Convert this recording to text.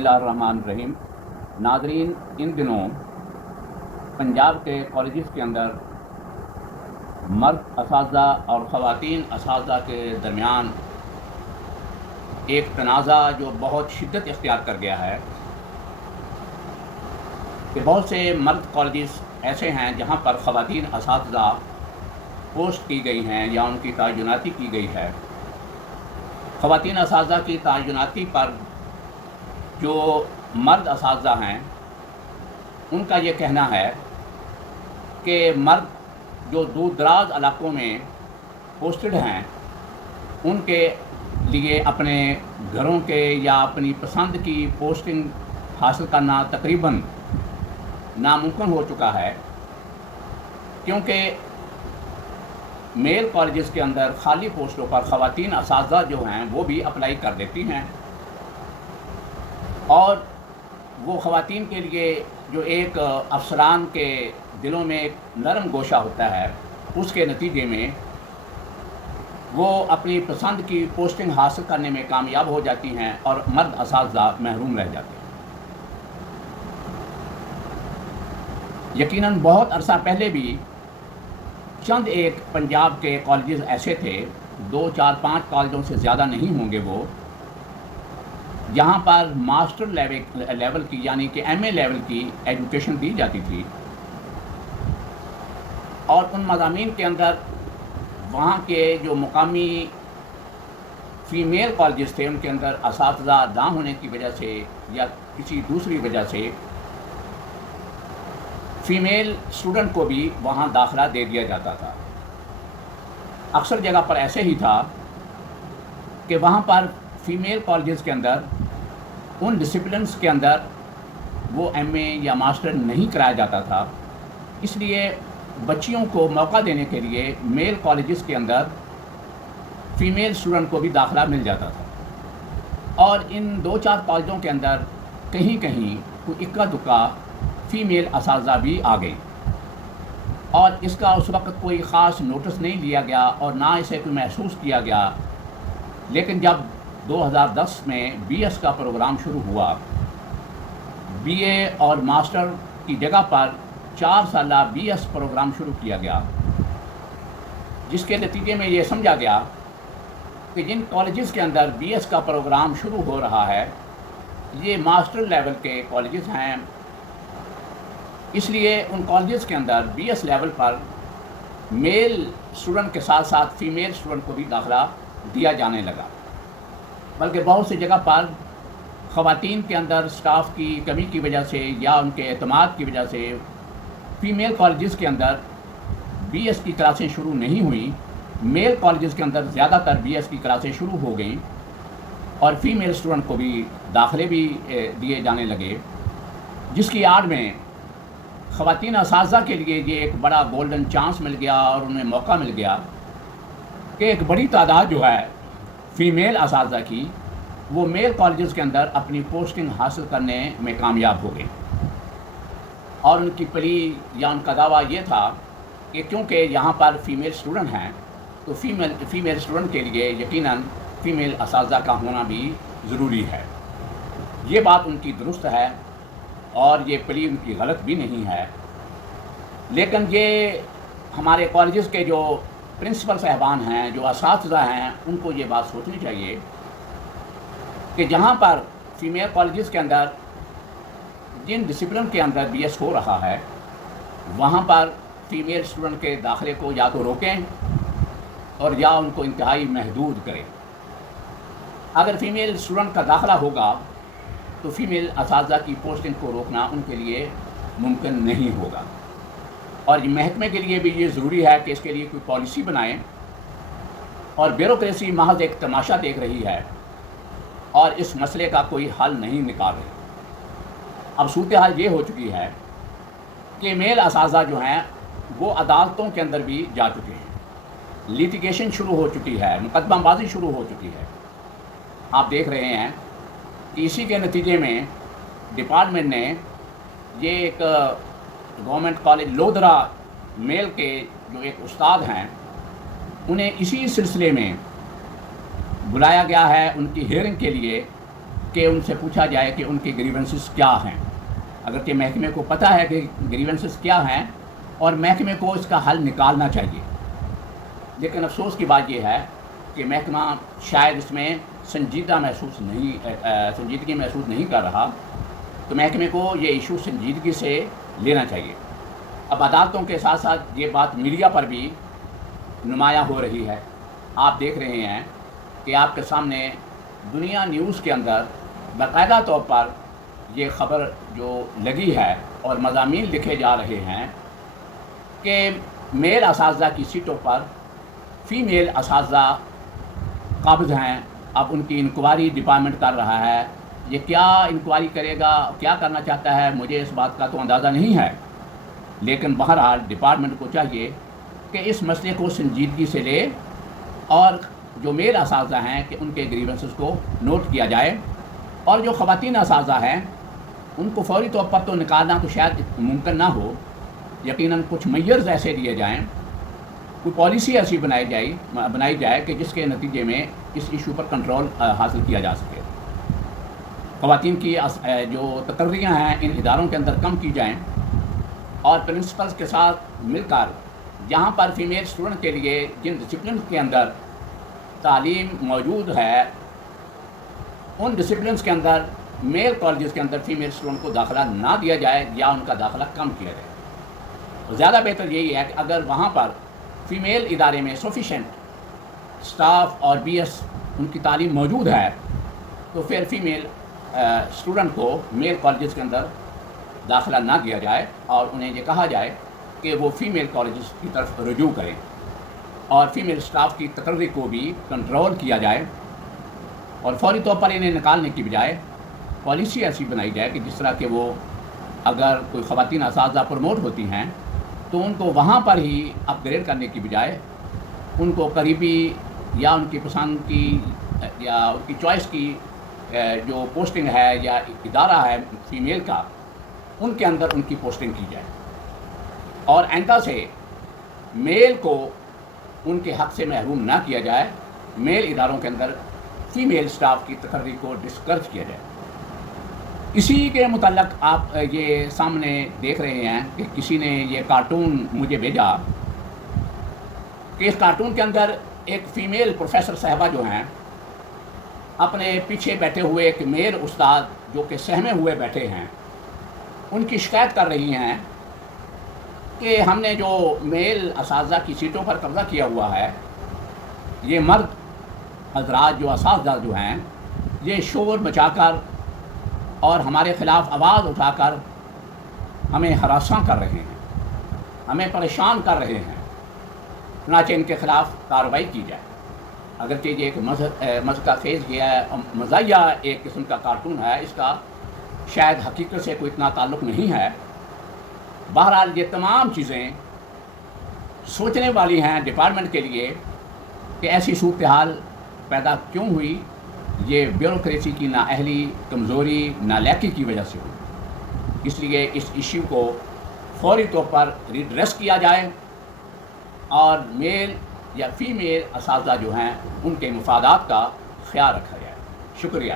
बिस्मिल्लाह रहमान रहीम। नाज़रीन, इन दिनों पंजाब के कॉलेजेस के अंदर मर्द असातिज़ा और ख़वातीन असातिज़ा के दरमियान एक तनाज़ा जो बहुत शिद्दत इख्तियार कर गया है कि बहुत से मर्द कॉलेजेस ऐसे हैं जहां पर ख़वातीन असातिज़ा पोस्ट की गई हैं या उनकी तयनाती की गई है। ख़वातीन असातिज़ा की तयनाती पर जो मर्द असातिज़ा हैं उनका ये कहना है कि मर्द जो दूर दराज इलाकों में पोस्टेड हैं उनके लिए अपने घरों के या अपनी पसंद की पोस्टिंग हासिल करना तकरीबन नामुमकिन हो चुका है, क्योंकि मेल कॉलेजेस के अंदर खाली पोस्टों पर ख़वातीन असातिज़ा जो हैं वो भी अप्लाई कर देती हैं और वो ख़वातीन के लिए जो एक अफसरान के दिलों में एक नरम गोशा होता है, उसके नतीजे में वो अपनी पसंद की पोस्टिंग हासिल करने में कामयाब हो जाती हैं और मर्द असातिज़ा महरूम रह जाते हैं। यकीनन बहुत अरसा पहले भी चंद एक पंजाब के कॉलेजेस ऐसे थे, 2, 4, 5 कॉलेजों से ज़्यादा नहीं होंगे वो, जहाँ पर मास्टर लेवल की यानी कि MA लेवल की एजुकेशन दी जाती थी और उन मज़ामीन के अंदर वहाँ के जो मुकामी फ़ीमेल कॉलेजेस थे उनके अंदर असातिज़ा ना होने की वजह से या किसी दूसरी वजह से फ़ीमेल स्टूडेंट को भी वहाँ दाखिला दे दिया जाता था। अक्सर जगह पर ऐसे ही था कि वहाँ पर फ़ीमेल कॉलेजेस के अंदर उन डिसिप्लिन्स के अंदर वो MA या मास्टर नहीं कराया जाता था, इसलिए बच्चियों को मौका देने के लिए मेल कॉलेजेस के अंदर फ़ीमेल स्टूडेंट को भी दाखिला मिल जाता था और इन 2-4 कॉलेजों के अंदर कहीं कहीं कोई इक्का दुक्का फ़ीमेल असातिज़ा भी आ गई और इसका उस वक़्त कोई ख़ास नोटिस नहीं लिया गया और ना इसे कोई महसूस किया गया। लेकिन जब 2010 में BS का प्रोग्राम शुरू हुआ, BA और मास्टर की जगह पर 4 साला BS प्रोग्राम शुरू किया गया, जिसके नतीजे में ये समझा गया कि जिन कॉलेजेस के अंदर BS का प्रोग्राम शुरू हो रहा है ये मास्टर लेवल के कॉलेजेस हैं, इसलिए उन कॉलेजेस के अंदर BS लेवल पर मेल स्टूडेंट के साथ साथ फ़ीमेल स्टूडेंट को भी दाखिला दिया जाने लगा। बल्कि बहुत सी जगह पर ख़वातीन के अंदर स्टाफ की कमी की वजह से या उनके एतमाद की वजह से फ़ीमेल कॉलेजेस के अंदर BS की क्लासें शुरू नहीं हुई, मेल कॉलेजेस के अंदर ज़्यादातर BS की क्लासें शुरू हो गई और फ़ीमेल स्टूडेंट को भी दाखिले भी दिए जाने लगे, जिसकी आड़ में ख़वातीन असातिज़ा के लिए ये एक बड़ा गोल्डन चांस मिल गया और उन्हें मौका मिल गया कि एक बड़ी तादाद जो है फ़ीमेल असातिज़ा की वो मेल कॉलेजेस के अंदर अपनी पोस्टिंग हासिल करने में कामयाब हो गई और उनकी प्ली या उनका दावा ये था कि क्योंकि यहाँ पर फ़ीमेल स्टूडेंट हैं तो फ़ीमेल स्टूडेंट के लिए यकीनन फ़ीमेल असातिज़ा का होना भी ज़रूरी है। ये बात उनकी दुरुस्त है और ये प्ली उनकी गलत भी नहीं है, लेकिन ये हमारे कॉलेजेस के जो प्रिंसिपल साहबान हैं, जो असातिज़ा हैं, उनको ये बात सोचनी चाहिए कि जहाँ पर फ़ीमेल कॉलेजेस के अंदर जिन डिसिप्लिन के अंदर BS हो रहा है वहाँ पर फ़ीमेल स्टूडेंट के दाखिले को या तो रोकें और या उनको इंतहाई महदूद करें। अगर फ़ीमेल स्टूडेंट का दाखिला होगा तो फ़ीमेल असातिज़ा की पोस्टिंग को रोकना उनके लिए मुमकिन नहीं होगा और महकमे के लिए भी ये ज़रूरी है कि इसके लिए कोई पॉलिसी बनाएं और ब्यूरोक्रेसी महज एक तमाशा देख रही है और इस मसले का कोई हल नहीं निकाल रही। अब सूरत हाल ये हो चुकी है कि मेल असातिज़ा जो हैं वो अदालतों के अंदर भी जा चुके हैं, लिटिगेशन शुरू हो चुकी है, मुकदमाबाजी शुरू हो चुकी है। आप देख रहे हैं कि इसी के नतीजे में डिपार्टमेंट ने ये एक गवर्नमेंट कॉलेज लोधरा मेल के जो एक उस्ताद हैं उन्हें इसी सिलसिले में बुलाया गया है उनकी हियरिंग के लिए کہ ان سے پوچھا جائے کہ ان کے گریونسز کیا ہیں، اگرچہ محکمے کو پتہ ہے کہ گریونسز کیا ہیں اور محکمے کو اس کا حل نکالنا چاہیے، لیکن افسوس کی بات یہ ہے کہ محکمہ شاید اس میں سنجیدگی محسوس نہیں کر رہا، تو محکمے کو یہ ایشو سنجیدگی سے لینا چاہیے۔ اب عدالتوں کے ساتھ ساتھ یہ بات میڈیا پر بھی نمایاں ہو رہی ہے۔ آپ دیکھ رہے ہیں کہ آپ کے سامنے دنیا نیوز کے اندر باقاعدہ طور پر یہ خبر جو لگی ہے اور مضامین لکھے جا رہے ہیں کہ میل اساتذہ کی سیٹوں پر فیمیل اساتذہ قابض ہیں۔ اب ان کی انکوائری ڈپارٹمنٹ کر رہا ہے۔ یہ کیا انکوائری کرے گا، کیا کرنا چاہتا ہے، مجھے اس بات کا تو اندازہ نہیں ہے، لیکن بہرحال ڈپارٹمنٹ کو چاہیے کہ اس مسئلے کو سنجیدگی سے لے اور جو میل اساتذہ ہیں کہ ان کے گریونسز کو نوٹ کیا جائے، اور جو خواتین اساتذہ ہیں ان کو فوری طور پر تو نکالنا تو شاید ممکن نہ ہو، یقیناً کچھ میئرز ایسے لیے جائیں، کوئی پالیسی ایسی بنائی جائے کہ جس کے نتیجے میں اس ایشو پر کنٹرول حاصل کیا جا سکے۔ خواتین کی جو تقرریاں ہیں ان اداروں کے اندر کم کی جائیں، اور پرنسپلز کے ساتھ مل کر جہاں پر فیمیل اسٹوڈنٹ کے لیے جن ڈسپلنس کے اندر تعلیم موجود ہے، ان ڈسپلنس کے اندر میل کالجز کے اندر فیمیل اسٹوڈنٹ کو داخلہ نہ دیا جائے یا ان کا داخلہ کم کیا جائے۔ زیادہ بہتر یہی ہے کہ اگر وہاں پر فیمیل ادارے میں سفیشینٹ اسٹاف اور بی ایس ان کی تعلیم موجود ہے، تو پھر فیمیل اسٹوڈنٹ کو میل کالجز کے اندر داخلہ نہ دیا جائے اور انہیں یہ کہا جائے کہ وہ فیمیل کالجز کی طرف رجوع کریں، اور فیمیل اسٹاف کی تقرری کو بھی کنٹرول کیا جائے، اور فوری طور پر انہیں نکالنے کی بجائے پالیسی ایسی بنائی جائے کہ جس طرح کہ وہ اگر کوئی خواتین اساتذہ پروموٹ ہوتی ہیں تو ان کو وہاں پر ہی اپ گریڈ کرنے کی بجائے ان کو قریبی یا ان کی پسند کی یا ان کی چوائس کی جو پوسٹنگ ہے یا ادارہ ہے فیمیل کا، ان کے اندر ان کی پوسٹنگ کی جائے، اور آئندہ سے میل کو ان کے حق سے محروم نہ کیا جائے، میل اداروں کے اندر فیمیل اسٹاف کی تقرری کو ڈسکرج کیا جائے۔ اسی کے متعلق آپ یہ سامنے دیکھ رہے ہیں کہ کسی نے یہ کارٹون مجھے بھیجا کہ اس کارٹون کے اندر ایک فیمیل پروفیسر صاحبہ جو ہیں اپنے پیچھے بیٹھے ہوئے ایک میل استاد جو کہ سہمے ہوئے بیٹھے ہیں، ان کی شکایت کر رہی ہیں کہ ہم نے جو میل اساتذہ کی سیٹوں پر قبضہ کیا ہوا ہے، یہ مرد حضرات جو اساتذہ جو ہیں یہ شور مچا کر اور ہمارے خلاف آواز اٹھا کر ہمیں ہراساں کر رہے ہیں، ہمیں پریشان کر رہے ہیں، چنانچہ ان کے خلاف کارروائی کی جائے۔ اگرچہ یہ ایک مذہق خیز مزاحیہ ایک قسم کا کارٹون ہے، اس کا شاید حقیقت سے کوئی اتنا تعلق نہیں ہے، بہرحال یہ تمام چیزیں سوچنے والی ہیں ڈپارٹمنٹ کے لیے کہ ایسی صورتحال پیدا کیوں ہوئی۔ یہ بیوروکریسی کی نااہلی، کمزوری، نالائقی کی وجہ سے ہوئی۔ اس لیے اس ایشو کو فوری طور پر ریڈریس کیا جائے اور میل یا فیمیل اساتذہ جو ہیں ان کے مفادات کا خیال رکھا جائے۔ شکریہ۔